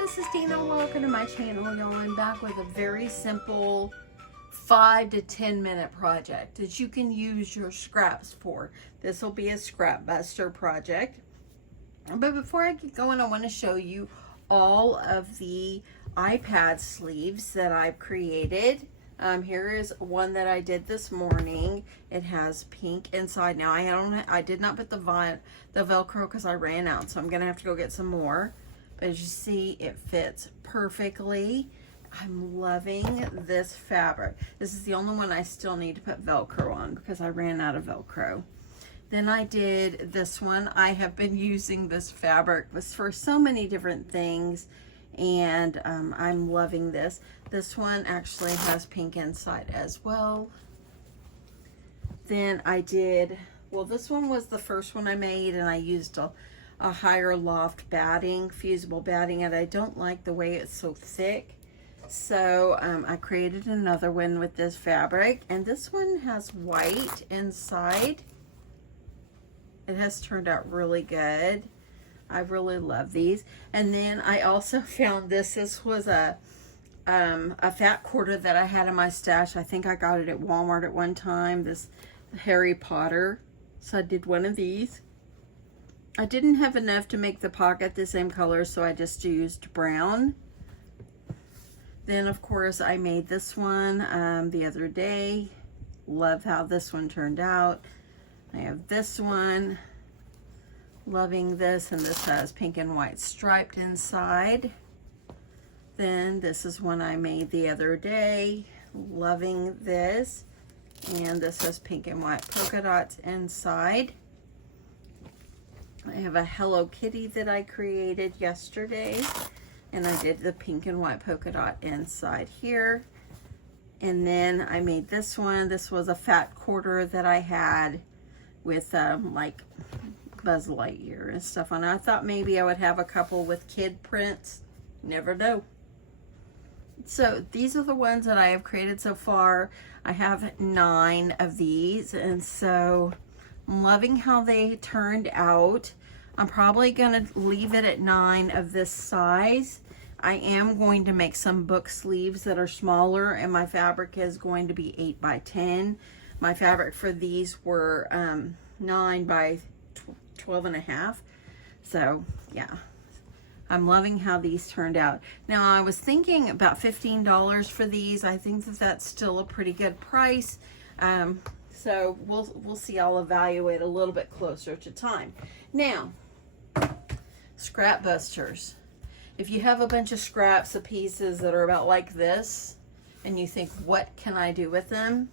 this is Dina. Welcome to my channel, y'all. I'm back with a very simple 5 to 10 minute project that you can use your scraps for. This will be a scrap buster project. But before I get going, I want to show you all of the iPad sleeves that I've created. Here is one that I did this morning. It has pink inside. Now I did not put the Velcro because I ran out, so I'm gonna have to go get some more. But as you see, it fits perfectly. I'm loving this fabric. This is the only one I still need to put Velcro on because I ran out of Velcro. Then I did this one. I have been using this fabric for so many different things, and I'm loving this. This one actually has pink inside as well. Then I did, well, this one was the first one I made, and I used a higher loft batting, fusible batting, and I don't like the way it's so thick. So I created another one with this fabric, and this one has white inside. It has turned out really good. I really love these. And then I also found this. This was a fat quarter that I had in my stash. I think I got it at Walmart at one time. This Harry Potter. So I did one of these. I didn't have enough to make the pocket the same color, so I just used brown. Then, of course, I made this one the other day. Love how this one turned out. I have this one. Loving this, and this has pink and white striped inside. Then this is one I made the other day. Loving this. And this has pink and white polka dots inside. I have a Hello Kitty that I created yesterday, and I did the pink and white polka dot inside here. And then I made this one. This was a fat quarter that I had with like Buzz Lightyear and stuff on it. I thought maybe I would have a couple with kid prints. Never know. So these are the ones that I have created so far. I have 9 of these, and so I'm loving how they turned out. I'm probably going to leave it at 9 of this size. I am going to make some book sleeves that are smaller, and my fabric is going to be 8 by 10. My fabric for these were 9 by 12 and a half. So yeah, I'm loving how these turned out. Now I was thinking about $15 for these. I think that that's still a pretty good price. So we'll see. I'll evaluate a little bit closer to time. Now, scrap busters. If you have a bunch of scraps of pieces that are about like this, and you think, what can I do with them?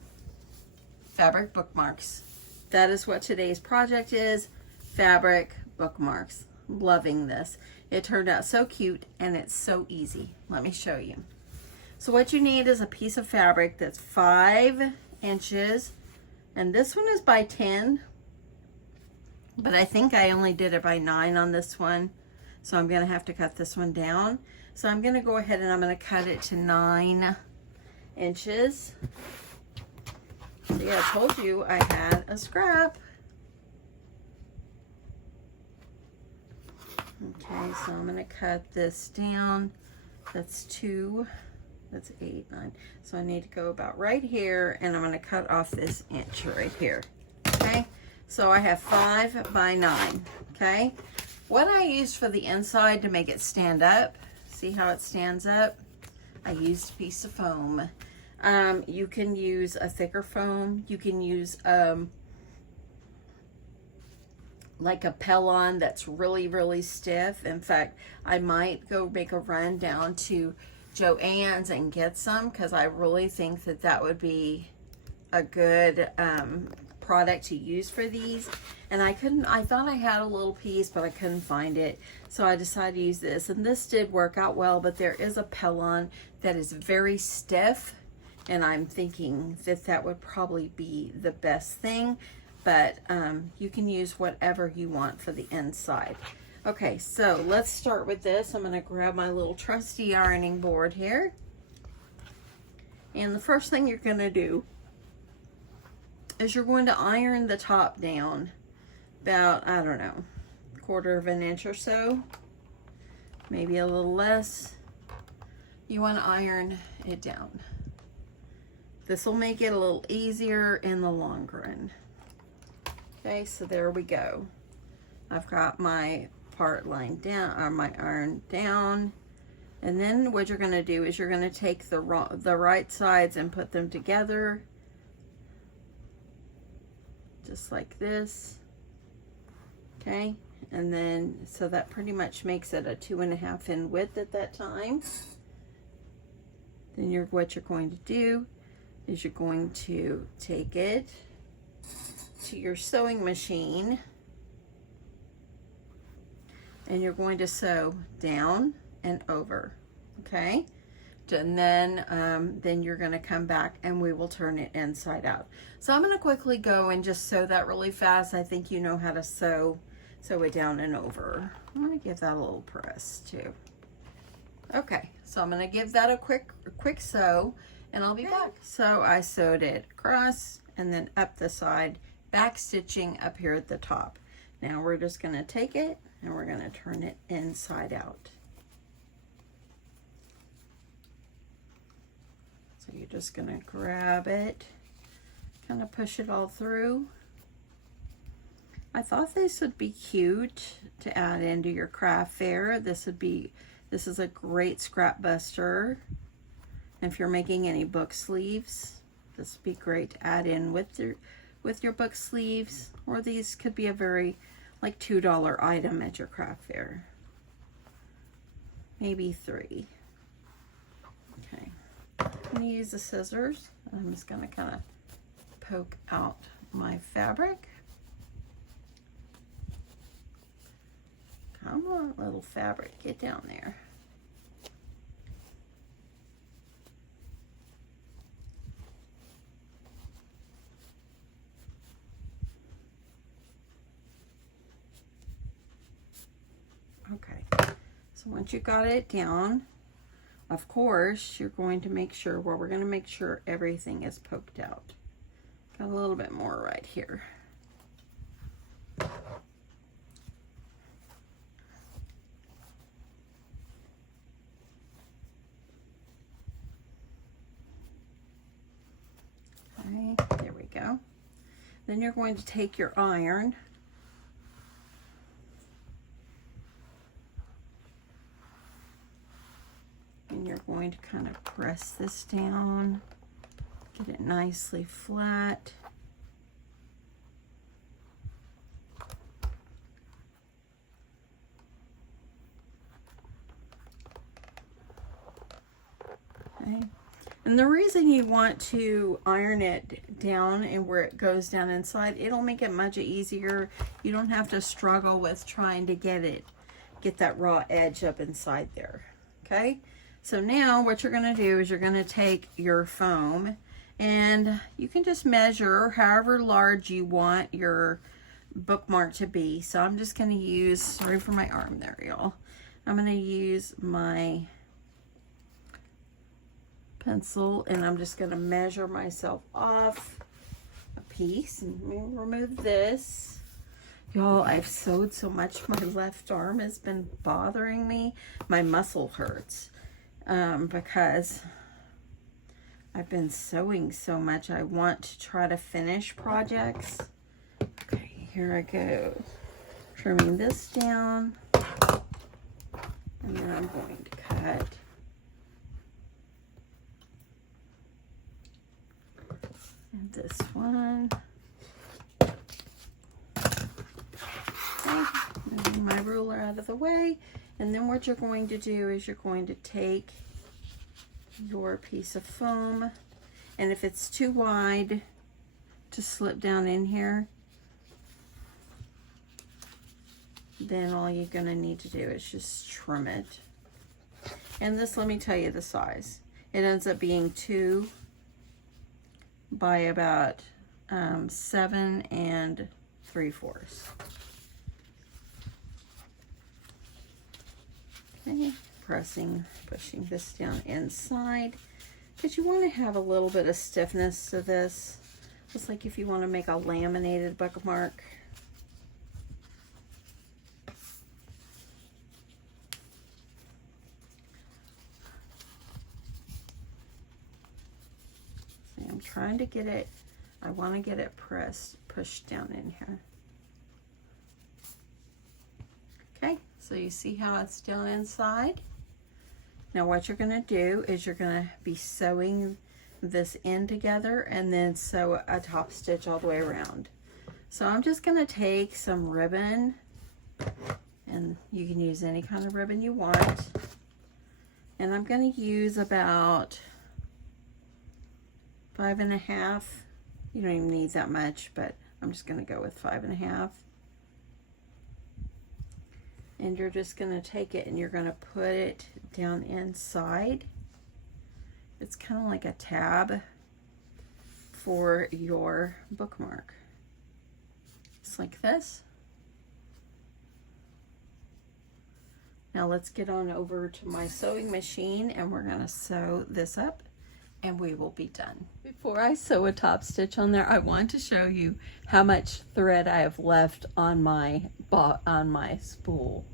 Fabric bookmarks. That is what today's project is. Fabric bookmarks. Loving this. It turned out so cute, and it's so easy. Let me show you. So what you need is a piece of fabric that's 5 inches. And this one is by 10, but I think I only did it by 9 on this one. So I'm going to have to cut this one down. So I'm going to go ahead and I'm going to cut it to 9 inches. See, I told you I had a scrap. Okay, so I'm going to cut this down. That's 2. That's 8, 9. So I need to go about right here, and I'm going to cut off this inch right here. Okay, so I have 5 by 9. Okay, what I used for the inside to make it stand up, see how it stands up? I used a piece of foam. You can use a thicker foam. You can use like a Pellon that's really, really stiff. In fact, I might go make a run down to Joann's and get some, because I really think that that would be a good product to use for these. And I thought I had a little piece, but I couldn't find it, so I decided to use this, and this did work out well. But there is a Pellon that is very stiff, and I'm thinking that that would probably be the best thing. But you can use whatever you want for the inside. Okay, so let's start with this. I'm going to grab my little trusty ironing board here. And the first thing you're going to do is you're going to iron the top down about, I don't know, 1/4 of an inch or so. maybe a little less. You want to iron it down. This will make it a little easier in the long run. Okay, so there we go. I've got my part lined down, or my iron down. And then what you're going to do is you're going to take the right sides and put them together. Just like this. Okay, and then, so that pretty much makes it a 2.5 in width at that time. Then what you're going to do is you're going to take it to your sewing machine and you're going to sew down and over, okay? And then you're going to come back and we will turn it inside out. So I'm going to quickly go and just sew that really fast. I think you know how to sew it down and over. I'm going to give that a little press too. Okay, so I'm going to give that a quick sew and I'll be back. So I sewed it across and then up the side, back stitching up here at the top. Now we're just going to take it and we're going to turn it inside out. So you're just going to grab it, kind of push it all through. I thought this would be cute to add into your craft fair. This is a great scrap buster. If you're making any book sleeves, this would be great to add in with your book sleeves, or these could be a very like $2 item at your craft fair. Maybe $3. Okay. I'm going to use the scissors. I'm just going to kind of poke out my fabric. Come on, little fabric, get down there. Okay, so once you got it down, of course, you're going to make sure, well, we're going to make sure everything is poked out. Got a little bit more right here. Okay, there we go. Then you're going to take your iron and you're going to kind of press this down, get it nicely flat. Okay. And the reason you want to iron it down and where it goes down inside, it'll make it much easier. You don't have to struggle with trying to get that raw edge up inside there. Okay, so now what you're going to do is you're going to take your foam and you can just measure however large you want your bookmark to be. So I'm just going to use, sorry for my arm there, y'all. I'm going to use my pencil and I'm just going to measure myself off a piece and remove this. Y'all, I've sewed so much my left arm has been bothering me. My muscle hurts because I've been sewing so much. I want to try to finish projects. Okay, here I go. Trimming this down and then I'm going to cut. And this one. Okay, moving my ruler out of the way. And then what you're going to do is you're going to take your piece of foam. And if it's too wide to slip down in here, then all you're going to need to do is just trim it. And this, let me tell you the size. It ends up being 2 by about 7 3/4. Okay, pushing this down inside, because you want to have a little bit of stiffness to this, just like if you want to make a laminated bookmark. trying to get it, I want to get it pushed down in here. Okay, so you see how it's down inside? Now what you're going to do is you're going to be sewing this in together and then sew a top stitch all the way around. So I'm just going to take some ribbon, and you can use any kind of ribbon you want. And I'm going to use about 5.5. You don't even need that much, but I'm just going to go with 5.5. And you're just going to take it and you're going to put it down inside. It's kind of like a tab for your bookmark. Just like this. Now let's get on over to my sewing machine and we're going to sew this up and we will be done. Before I sew a top stitch on there, I want to show you how much thread I have left on my spool.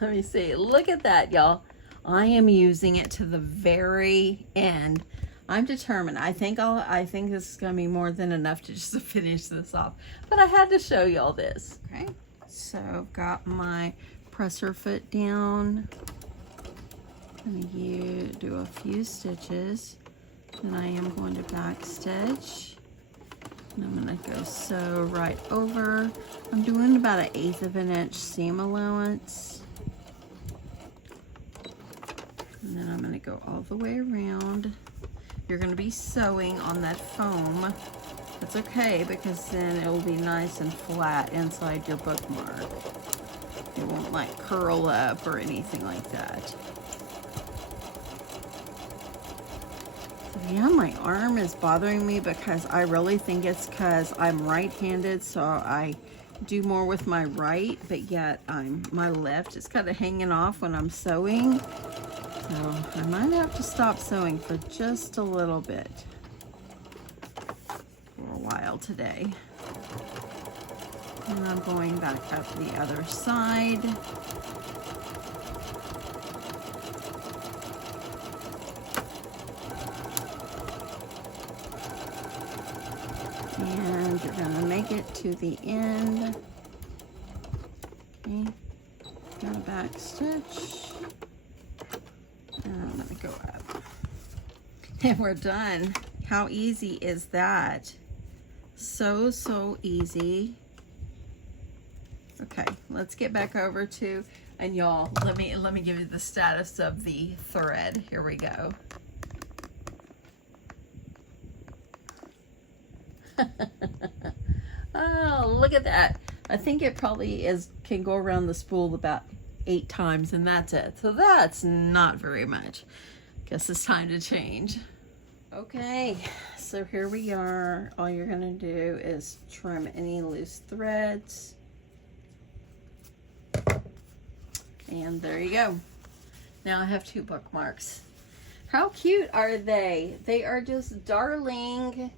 Let me see. Look at that, y'all. I am using it to the very end. I'm determined. I think this is going to be more than enough to just finish this off. But I had to show y'all this. Okay. So I've got my presser foot down. I'm going to do a few stitches. And I am going to back stitch. And I'm going to go sew right over. I'm doing about 1/8 of an inch seam allowance. And then I'm going to go all the way around. You're going to be sewing on that foam. That's okay because then it will be nice and flat inside your bookmark. It won't like curl up or anything like that. Yeah, my arm is bothering me because I really think it's because I'm right-handed, so I do more with my right, but yet my left is kind of hanging off when I'm sewing. So I might have to stop sewing for just a little bit for a while today. And I'm going back up the other side. And you're going to make it to the end. Okay, got a back stitch. And I'm going to go up. And we're done. How easy is that? So easy. Okay, let's get back over to, and y'all, let me give you the status of the thread. Here we go. Oh, look at that. I think it probably can go around the spool about 8 times and that's it. So that's not very much. Guess it's time to change. Okay, so here we are. All you're gonna do is trim any loose threads. And there you go. Now I have 2 bookmarks. How cute are they? They are just darling.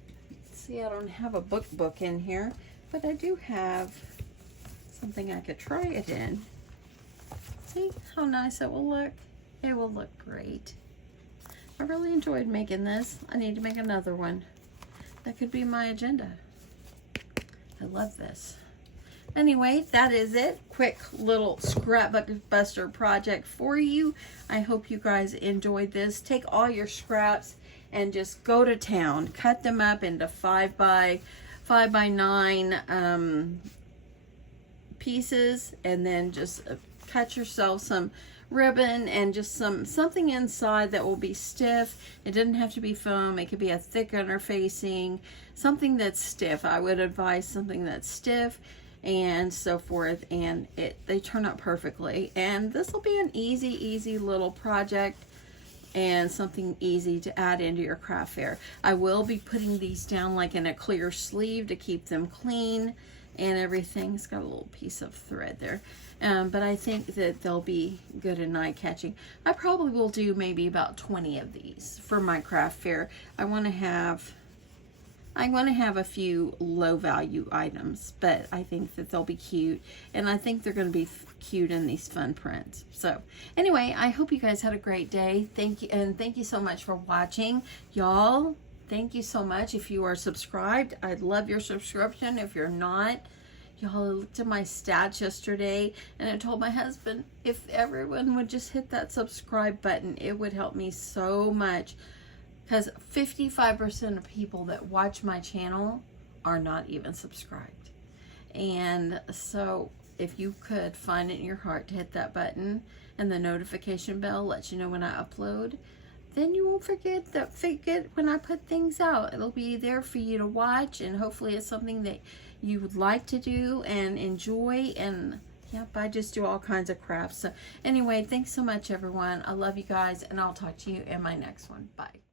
See, I don't have a book in here, but I do have something I could try it in. See how nice it will look? It will look great. I really enjoyed making this. I need to make another one. That could be my agenda. I love this. Anyway, that is it. Quick little scrapbook buster project for you. I hope you guys enjoyed this. Take all your scraps and just go to town. Cut them up into 5 by 9 pieces, and then just cut yourself some ribbon and just something inside that will be stiff. It doesn't have to be foam. It could be a thick interfacing, something that's stiff. I would advise something that's stiff and so forth, and they turn out perfectly. And this will be an easy little project and something easy to add into your craft fair. I will be putting these down like in a clear sleeve to keep them clean and everything. It's got a little piece of thread there. But I think that they'll be good and eye-catching. I probably will do maybe about 20 of these for my craft fair. I want to have a few low-value items, but I think that they'll be cute, and I think they're going to be cute in these fun prints. So anyway, I hope you guys had a great day. Thank you, and thank you so much for watching. Y'all, thank you so much. If you are subscribed, I'd love your subscription. If you're not, y'all, I looked at my stats yesterday and I told my husband if everyone would just hit that subscribe button, it would help me so much, because 55% of people that watch my channel are not even subscribed. And so if you could find it in your heart to hit that button, and the notification bell lets you know when I upload, then you won't forget when I put things out. It'll be there for you to watch, and hopefully it's something that you would like to do and enjoy. And yep, I just do all kinds of crafts. So anyway, thanks so much, everyone. I love you guys, and I'll talk to you in my next one. Bye.